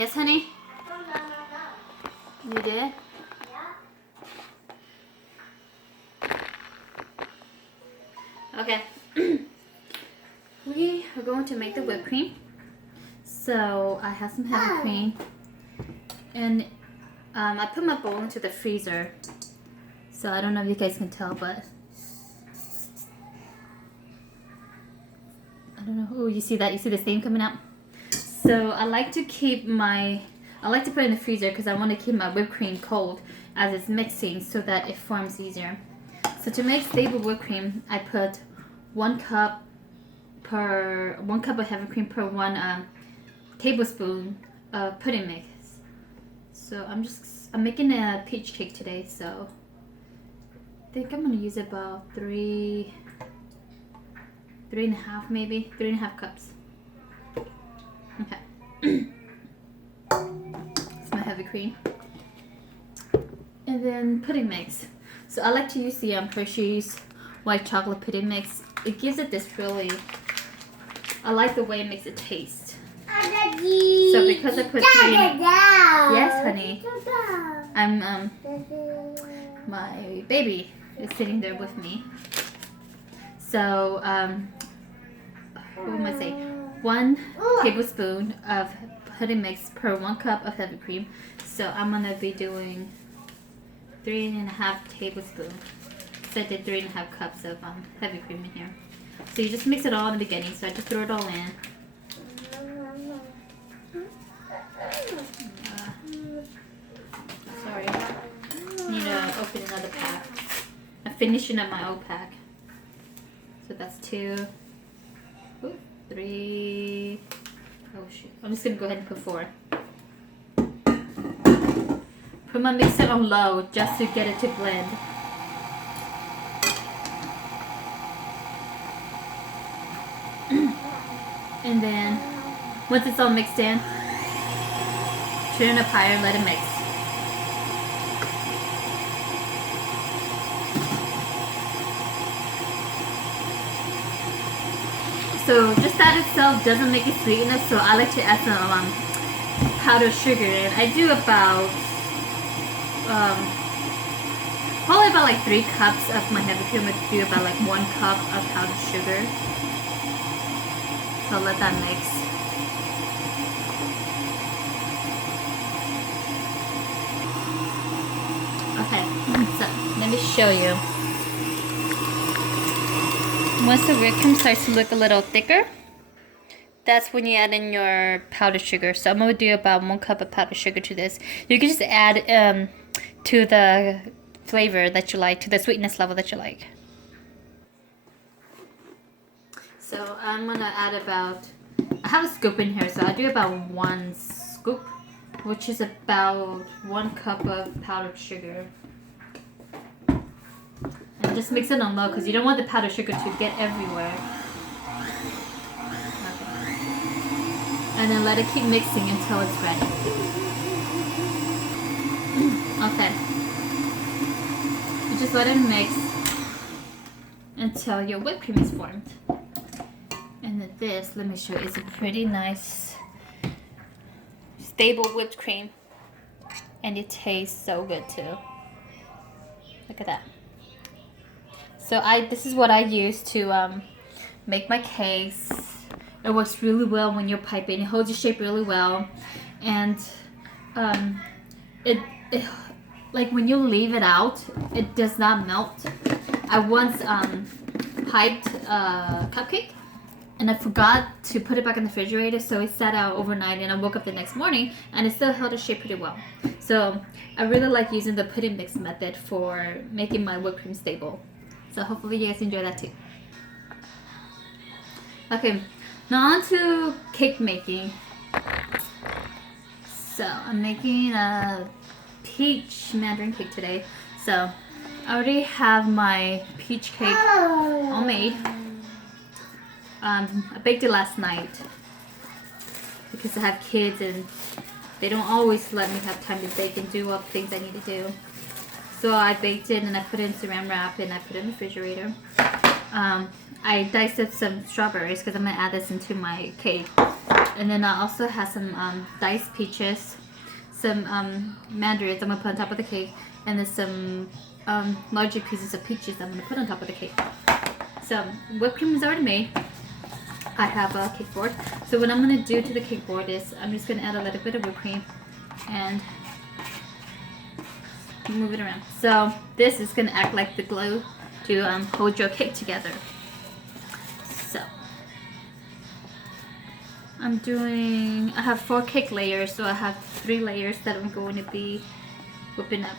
Yes, honey? You did? Okay. We are going to make the whipped cream. So I have some heavy cream. And I put my bowl into the freezer. So I don't know if you guys can tell, but I don't know. Oh, you see that? You see the steam coming out? So I like to keep I like to put it in the freezer because I want to keep my whipped cream cold as it's mixing so that it forms easier. So to make stable whipped cream, I put 1 cup of heavy cream per 1 tablespoon of pudding mix. So I'm making a peach cake today, so I think I'm gonna use about 3.5 maybe, 3.5 cups. Okay. It's my heavy cream. And then pudding mix. So I like to use the Hershey's white chocolate pudding mix. It gives it this really, I like the way it makes it taste. So because I put yes, honey. My baby is sitting there with me. So what am I saying? 1 tablespoon of pudding mix per 1 cup of heavy cream. So I'm gonna be doing 3.5 tablespoons. So I did 3.5 cups of heavy cream in here. So you just mix it all in the beginning. So I just throw it all in. Sorry, I need to open another pack. I'm finishing up my old pack. So that's 2, 3. Oh shoot! I'm just gonna go ahead and put 4. Put my mixer on low just to get it to blend. And then once it's all mixed in, turn it up higher and let it mix. So just that itself doesn't make it sweet enough, so I like to add some powdered sugar in. I do about probably about like 3 cups of my heavy cream. I do about like 1 cup of powdered sugar. So let that mix. Okay, so let me show you. Once the whipped cream starts to look a little thicker, that's when you add in your powdered sugar. So I'm going to do about 1 cup of powdered sugar to this. You can just add to the flavor that you like, to the sweetness level that you like. So I'm going to add about, I have a scoop in here, so I do about 1 scoop, which is about 1 cup of powdered sugar. And just mix it on low because you don't want the powdered sugar to get everywhere. Okay. And then let it keep mixing until it's ready. Okay. You just let it mix until your whipped cream is formed. And then this, let me show you, it's a pretty nice, stable whipped cream. And it tastes so good too. Look at that. So this is what I use to make my cakes. It works really well when you're piping. It holds your shape really well, and it like when you leave it out, it does not melt. I once piped a cupcake, and I forgot to put it back in the refrigerator, so it sat out overnight, and I woke up the next morning, and it still held its shape pretty well. So I really like using the pudding mix method for making my whipped cream stable. So hopefully you guys enjoy that too. Okay, now on to cake making. So I'm making a peach Mandarin cake today. So I already have my peach cake all made. I baked it last night because I have kids and they don't always let me have time to bake and do all the things I need to do. So I baked it and I put it in saran wrap and I put it in the refrigerator. I diced up some strawberries because I'm going to add this into my cake. And then I also have some diced peaches, some mandarins I'm gonna put on top of the cake, and then some larger pieces of peaches I'm gonna put on top of the cake. So whipped cream is already made. I have a cake board. So what I'm gonna do to the cake board is I'm just gonna add a little bit of whipped cream and move it around. So this is gonna act like the glue to hold your cake together. So I have 4 cake layers, so I have 3 layers that I'm going to be whipping up.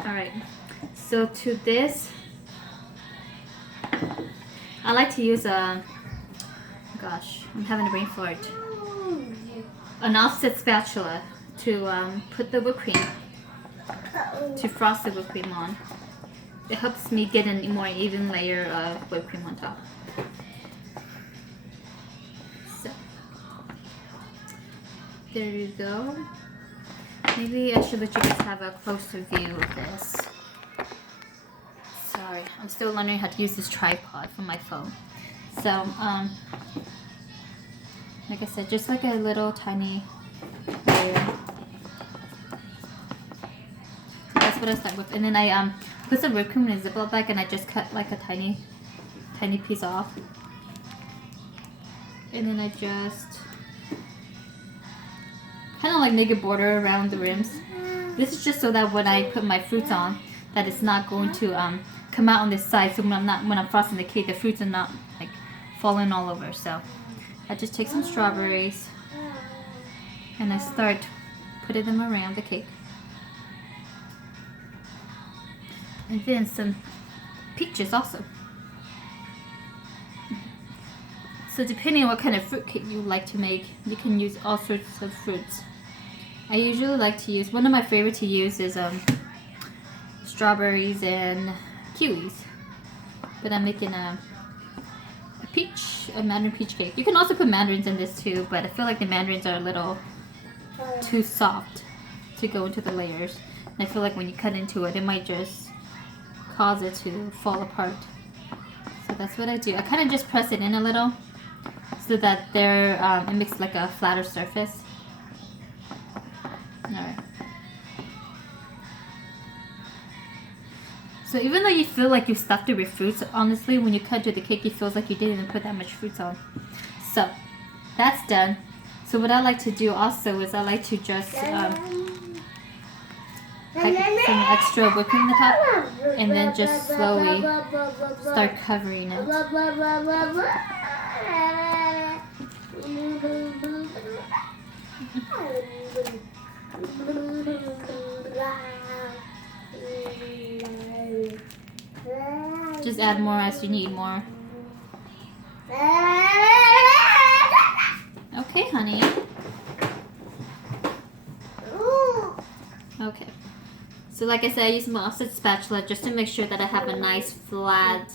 Alright, so to this, I like to use gosh, I'm having a brain fart, an offset spatula to put the whipped cream, to frost the whipped cream on. It helps me get a more even layer of whipped cream on top. So, there you go. Maybe I should let you guys have a closer view of this. Sorry, I'm still learning how to use this tripod for my phone. So, like I said, just like a little tiny layer. That's what I start with. And then I put some whipped cream in a Ziploc bag and I just cut like a tiny piece off. And then I just kind of like make a border around the rims. This is just so that when I put my fruits on, that it's not going to come out on this side. So when I'm frosting the cake, the fruits are not like falling all over. So I just take some strawberries and I start putting them around the cake. And then some peaches also. So depending on what kind of fruit cake you like to make, you can use all sorts of fruits. I usually like to use, one of my favorite to use is strawberries and kiwis. But I'm making a mandarin peach cake. You can also put mandarins in this too, but I feel like the mandarins are a little too soft to go into the layers. And I feel like when you cut into it, it might just cause it to fall apart. So that's what I do. I kind of just press it in a little so that it makes like a flatter surface. Alright. So even though you feel like you stuffed it with fruits, honestly, when you cut into the cake, it feels like you didn't even put that much fruits on. So that's done. So what I like to do also is I like to just pack some extra whipped cream on the top and then just slowly start covering it. Just add more as you need more. Okay, honey. Okay. So like I said, I use my offset spatula just to make sure that I have a nice flat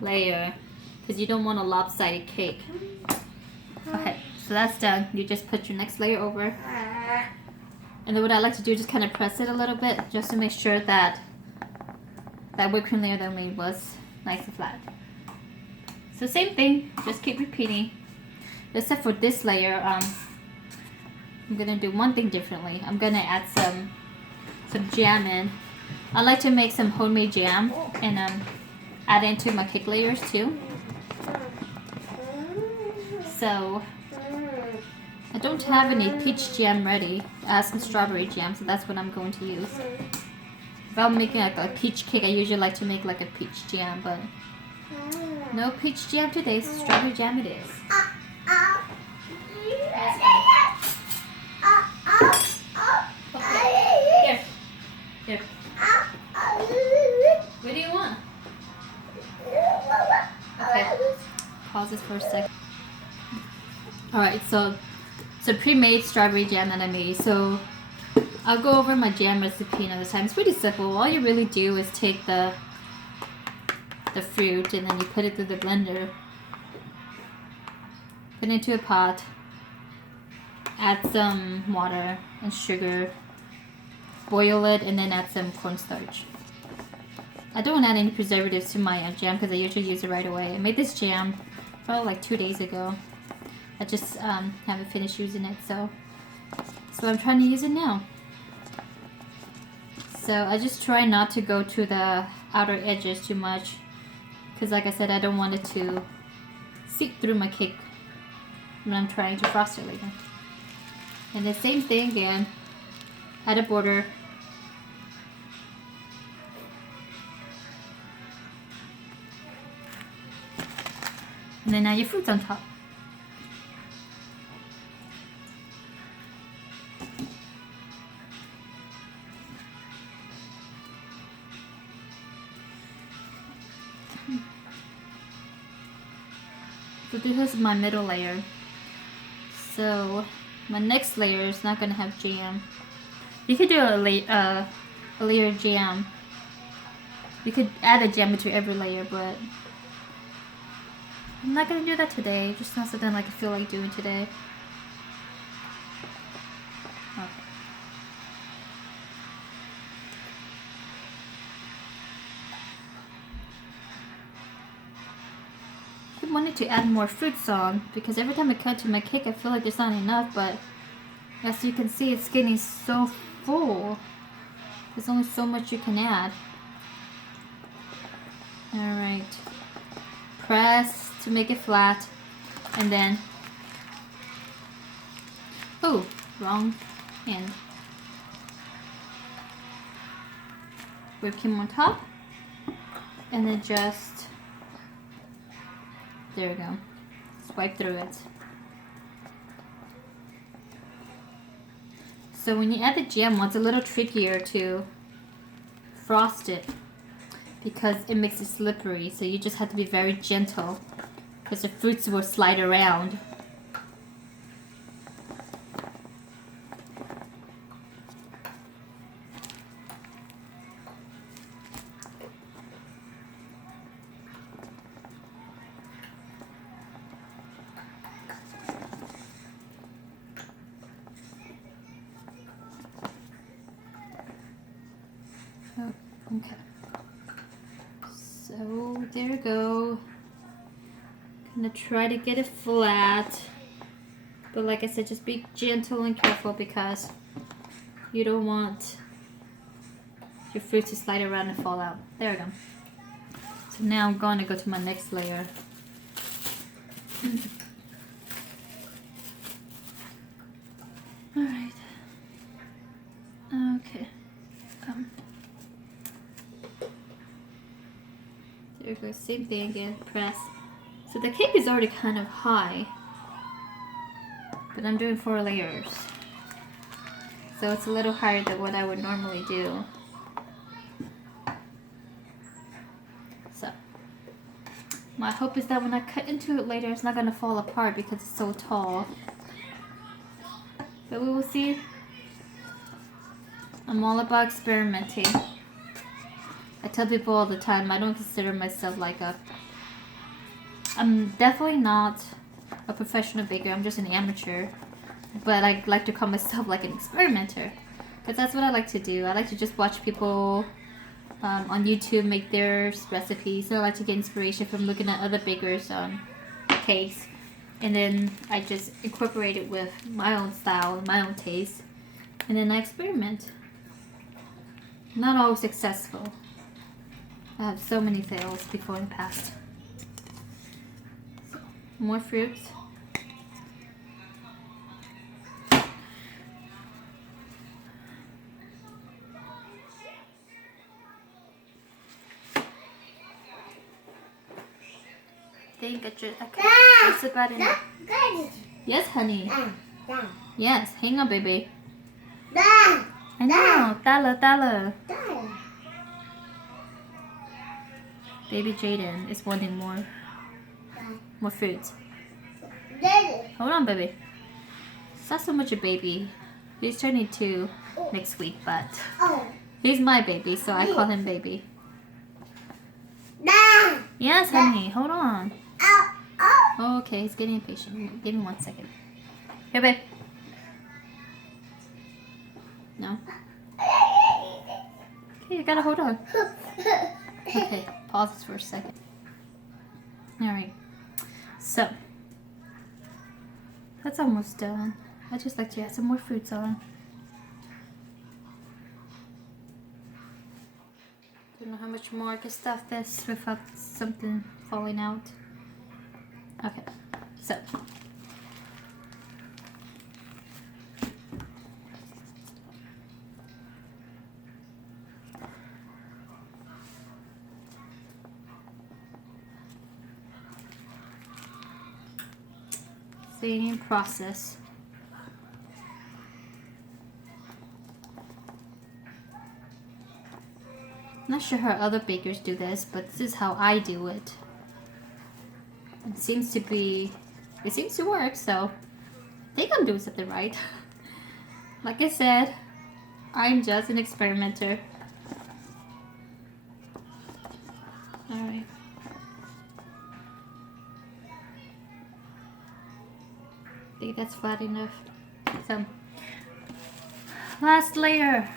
layer, because you don't want a lopsided cake. Okay, so that's done. You just put your next layer over. And then what I like to do is just kind of press it a little bit just to make sure that that whipped cream layer that I made was nice and flat. So same thing, just keep repeating. Except for this layer, I'm gonna do one thing differently. I'm gonna add some jam in. I like to make some homemade jam and add it into my cake layers too. So I don't have any peach jam ready. I have some strawberry jam, so that's what I'm going to use. If I'm making like a peach cake, I usually like to make like a peach jam, but no peach jam today, so strawberry jam it is. Okay. Here. What do you want? Okay. Pause this for a second. Alright, so pre-made strawberry jam that I made. So I'll go over my jam recipe another time. It's pretty simple. All you really do is take the fruit and then you put it through the blender. Put it into a pot. Add some water and sugar. Boil it and then add some cornstarch. I don't add any preservatives to my jam because I usually use it right away. I made this jam probably like 2 days ago. I just haven't finished using it, so I'm trying to use it now. So I just try not to go to the outer edges too much, because like I said, I don't want it to seep through my cake when I'm trying to frost it later. And the same thing again, add a border. And then add your fruits on top. So this is my middle layer. So my next layer is not gonna have jam. You could do a layer of jam. You could add a jam to every layer, but I'm not gonna do that today. Just not something like I feel like doing today. Okay. I wanted to add more fruits on because every time I cut to my cake, I feel like there's not enough. But as you can see, it's getting so full. There's only so much you can add. All right. Press to make it flat, and then, oh, wrong end. Whip cream on top, and then just, there we go, swipe through it. So when you add the jam, it's a little trickier to frost it because it makes it slippery, so you just have to be very gentle because the fruits will slide around. Oh, okay. So there we go. Gonna try to get it flat, but like I said, just be gentle and careful because you don't want your fruit to slide around and fall out. There we go. So now I'm going to go to my next layer. All right. Okay. There we go. Same thing again. Press. So the cake is already kind of high, but I'm doing 4 layers. So it's a little higher than what I would normally do. So my hope is that when I cut into it later, it's not going to fall apart because it's so tall. But we will see. I'm all about experimenting. I tell people all the time, I don't consider myself like I'm definitely not a professional baker, I'm just an amateur. But I like to call myself like an experimenter. Because that's what I like to do. I like to just watch people on YouTube make their recipes. So I like to get inspiration from looking at other bakers' cakes. And then I just incorporate it with my own style, my own taste. And then I experiment. Not always successful. I have so many fails before in the past. More fruits. That's about enough. Yes, honey. Yes, hang on, baby. I know. Tala. Baby Jaden is wanting more foods. Hold on, baby. It's not so much a baby. He's turning 2 next week, but he's my baby, so I call him baby. Yes, honey. Hold on. Okay, he's getting impatient. Give me 1 second. Here, babe. No? Okay, you gotta hold on. Okay, pause this for a second. Alright. So, That's almost done. I just like to add some more fruits on. Don't know how much more I can stuff this without something falling out. Okay, so. Same process. Not sure how other bakers do this, but this is how I do it. It seems to work, so I think I'm doing something right. Like I said, I'm just an experimenter. Alright. I think that's flat enough. So, last layer.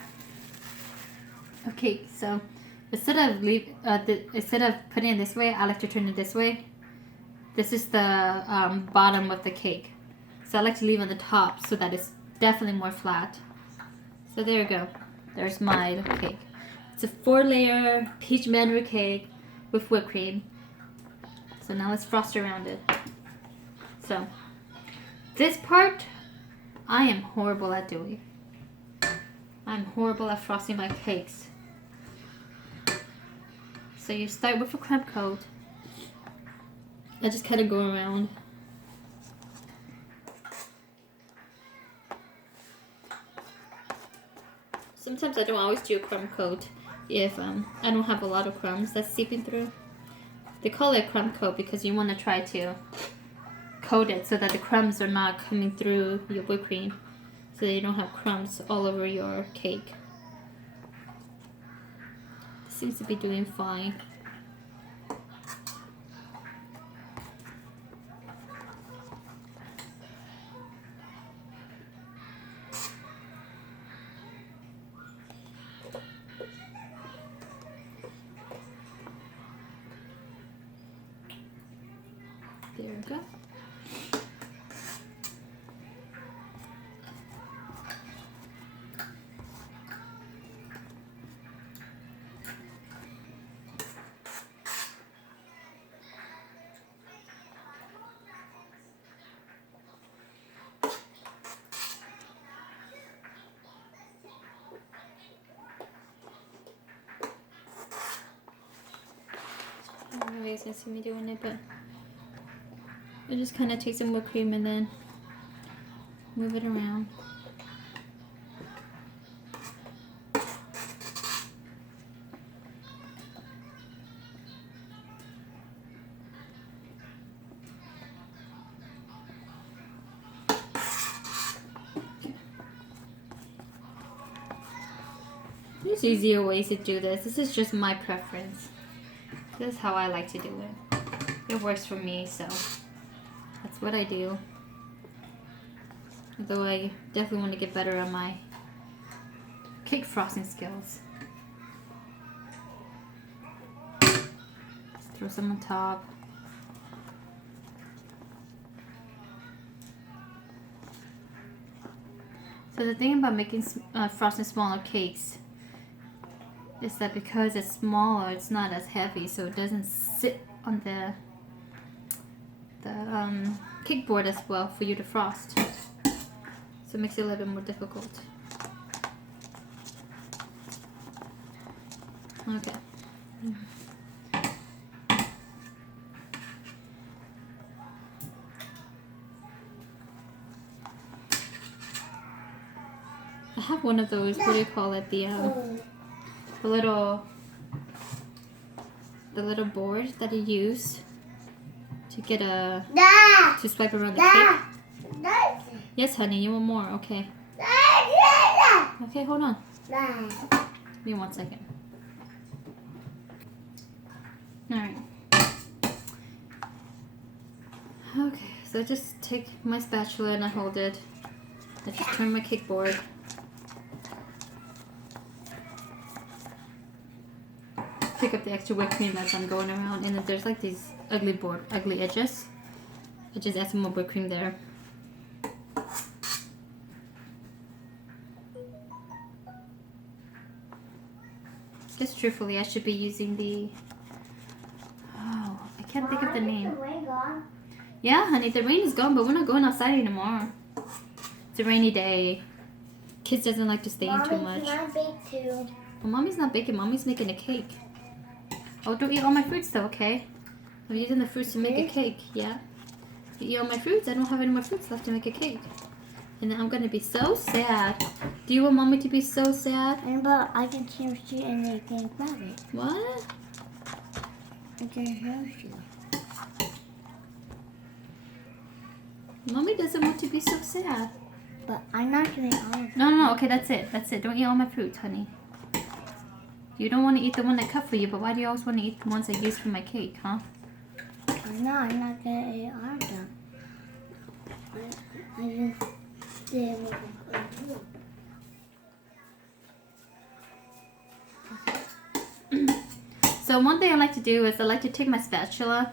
Okay, so instead of putting it this way, I like to turn it this way. This is the bottom of the cake, so I like to leave on the top so that it's definitely more flat. So there you go. There's my little cake. It's a 4-layer peach mandarin cake with whipped cream. So now let's frost around it. So this part, I am horrible at doing. I'm horrible at frosting my cakes. So you start with a crumb coat. I just kind of go around. Sometimes I don't always do a crumb coat if I don't have a lot of crumbs that's seeping through. They call it a crumb coat because you want to try to coat it so that the crumbs are not coming through your whipped cream, so that you don't have crumbs all over your cake. It seems to be doing fine. There we go. I don't know if you guys can see me doing it, but I just kind of take some whipped cream and then move it around. There's easier ways to do this. This is just my preference. This is how I like to do it. It works for me, so that's what I do. Although I definitely want to get better on my cake frosting skills. Just throw some on top. So the thing about making frosting smaller cakes is that because it's smaller, it's not as heavy, so it doesn't sit on the cake board as well for you to frost. So it makes it a little bit more difficult. Okay. I have one of those, what do you call it, the little board that you use to get to swipe around the cake. Yes, honey, you want more? Okay. Okay, hold on. Give me 1 second. Alright. Okay, so I just take my spatula and I hold it. I just turn my cake board. Pick up the extra whipped cream as I'm going around, and if there's like these ugly edges, I just add some more whipped cream there. Truthfully, I should be using the... Oh, I can't think of the name. Is the rain gone? Yeah, honey, the rain is gone, but we're not going outside anymore. It's a rainy day. Kids doesn't like to stay in too much. Can I bake too? Well, Mommy's not baking. Mommy's making a cake. Oh, don't eat all my fruits though, okay? I'm using the fruits to make a cake. Yeah. If you eat all my fruits, I don't have any more fruits left to make a cake. And then I'm gonna be so sad. Do you want Mommy to be so sad? But I can hear you and they can grab it. What? I can hear you. Mommy doesn't want to be so sad. But I'm not doing all of it. No, okay, that's it. That's it. Don't eat all my fruits, honey. You don't want to eat the one I cut for you, but why do you always want to eat the ones I used for my cake, huh? No, I'm not gonna eat all of them. I just didn't make So one thing I like to do is I like to take my spatula